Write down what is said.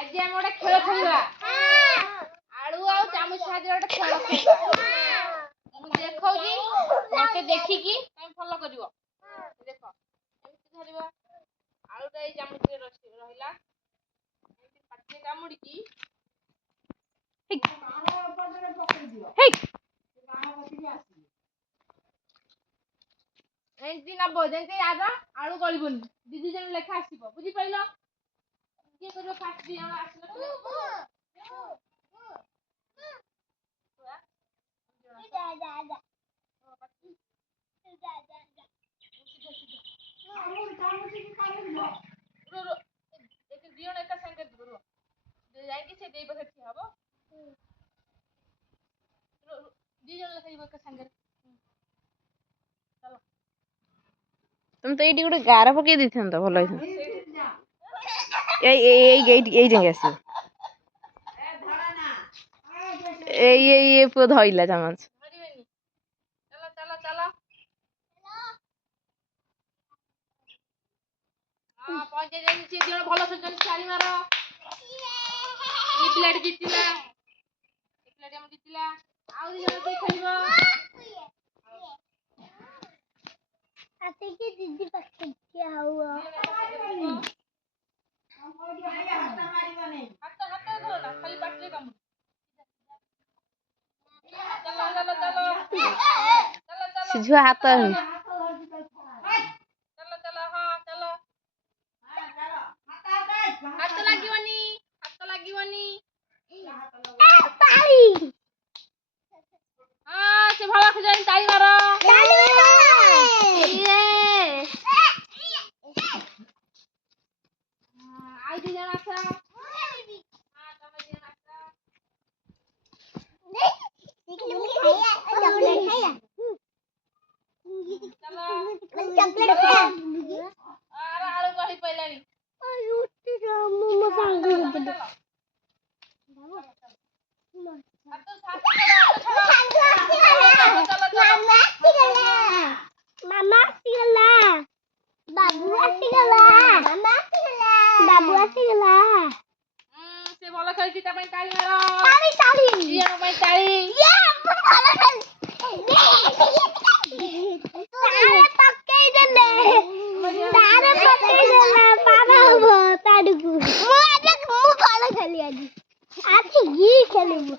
आज हम गोटे खेल खेलवा आलू आ चामच साहाଯ୍य गोटे खेल खेलवा देखौजी मते देखिकी तुम फॉलो करिवो देखो एमती धरिबो आलूटा ए चामच रे रहिला एमती पाटिए कामुडी की मारो पडरे पकड़ी दियो हे गाना बसिबी आसी एमती नबो जेंते आजा आलू गलिबोनी दीदी जन लेखा आसीबो बुझी पाइलो के करियो फास्ट दी जन आसीलो जा जा जा तुम तो ये गोटे गार पकई दी था भल ये पुओ धइला चामच भल सारी मार प्लेट जीतला जीतला दीदी पाखे क्या हुआ सिझुआ हाथ हाथ लागिवनी से भला खजानी ताली मारो आई दी जण आसा तमे जण आसा चॉकलेट अरे आलू गली पइलानी रुटी मम्मा सांग मामा सिगला बाबू सिगला बाबू सिगला से भलो खेलची ता पई ताली मारो ताली ये पई ताली ये भलो खेल तारे पक्के देले पापा हो ताडुकू मु आज मु भलो खेली आज ये खेलबो